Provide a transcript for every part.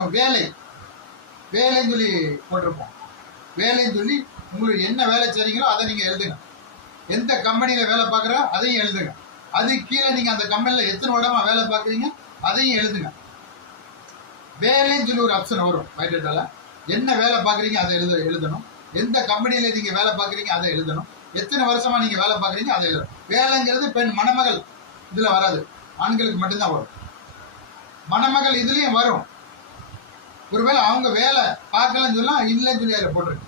வேலை வேலைன்னு சொல்லி போட்டிருப்போம். வேலைன்னு சொல்லி உங்களுக்கு என்ன வேலை செய்றீங்களோ அதை நீங்கள் எழுதுங்க. எந்த கம்பெனியில் வேலை பார்க்குறோ அதையும் எழுதுங்க. அது கீழே நீங்கள் அந்த கம்பெனியில் எத்தனை வருடமா வேலை பார்க்குறீங்க அதையும் எழுதுங்க. வேலைன்னு சொல்லி ஒரு ஆப்ஷன் வரும் பயோடேட்டால. என்ன வேலை பார்க்குறீங்க அதை எழுதணும். எந்த கம்பெனியில் நீங்கள் வேலை பார்க்குறீங்க அதை எழுதணும். எத்தனை வருஷமா நீங்கள் வேலை பார்க்குறீங்க அதை எழுதணும். வேலைங்கிறது பெண் மணமகள் இதில் வராது, ஆண்களுக்கு மட்டும்தான் வரும். மணமகள் இதுலேயும் வரும். ஒருவேளை அவங்க வேலை பார்க்கலன்னு சொன்னா இல்லைன்னு சொல்லி அதில் போட்டிருக்கு.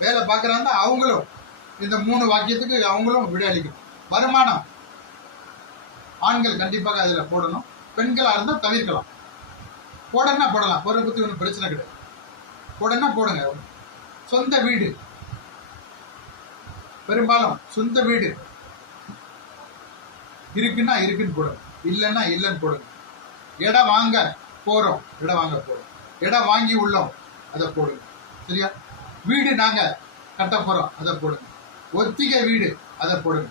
வேலை பார்க்குறாங்க அவங்களும் இந்த 3 வாக்கியத்துக்கு அவங்களும் விட அளிக்கும். வருமானம் ஆண்கள் கண்டிப்பாக அதில் போடணும். பெண்களாக இருந்தால் தவிர்க்கலாம். போடனா போடலாம், போடுற பற்றி ஒன்றும் பிரச்சனை கிடையாது. போடனா போடுங்க. சொந்த வீடு, பெரும்பாலும் சொந்த வீடு இருக்குன்னா இருக்குன்னு போடுங்க, இல்லைன்னா இல்லைன்னு போடுங்க. இடம் வாங்க போறோம், இடம் வாங்கி உள்ளோம் அதை போடுங்க. சரியா? வீடு நாங்க கட்ட போறோம் அதை போடுங்க. ஒத்திகை வீடு அதை போடுங்க.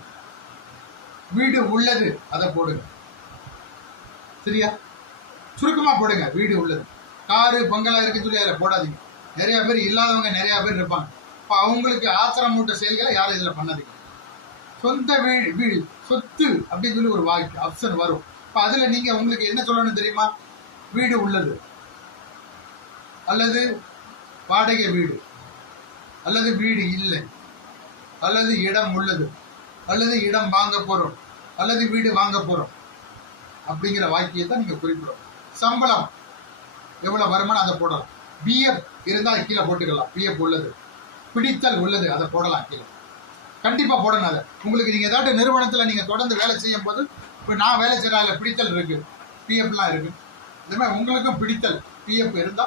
வீடு உள்ளது அதை போடுங்க. சரியா? சுருக்கமா போடுங்க. வீடு உள்ளது. காரு பங்களா இருக்குன்னு சொல்லி அதை போடாதீங்க. நிறைய பேர் இல்லாதவங்க நிறைய பேர் இருப்பாங்க. இப்போ அவங்களுக்கு ஆத்திரம் மூட்ட செயல்களை யாரும் இதில் பண்ணாதீங்க. சொந்த வீடு சொத்து அப்படின்னு சொல்லி ஒரு ஆப்ஷன் வரும். இப்போ அதில் நீங்கள் உங்களுக்கு என்ன சொல்லணும் தெரியுமா? வீடு உள்ளது, அல்லது வாடகை வீடு, அல்லது வீடு இல்லை, அல்லது இடம் உள்ளது, அல்லது இடம் வாங்க போகிறோம், அல்லது வீடு வாங்க போகிறோம் அப்படிங்கிற வாக்கியத்தை நீங்கள் குறிப்பிடணும். சம்பளம் எவ்வளோ வருமானம் அதை போடலாம். பிஎஃப் இருந்தால் கீழே போட்டுக்கலாம். பிஎஃப் உள்ளது, பிடித்தல் உள்ளது அதை போடலாம் கீழே. கண்டிப்பாக போடணும். அதை உங்களுக்கு நீங்கள் ஏதாட்டு நிறுவனத்தில் நீங்கள் தொடர்ந்து வேலை செய்யும் போது, இப்போ நான் வேலை செய்யறாங்க பிடித்தல் இருக்குது, பிஎஃப்லாம் இருக்குது. இது மாதிரி உங்களுக்கும் பிடித்தல் பிஎஃப் இருந்தால்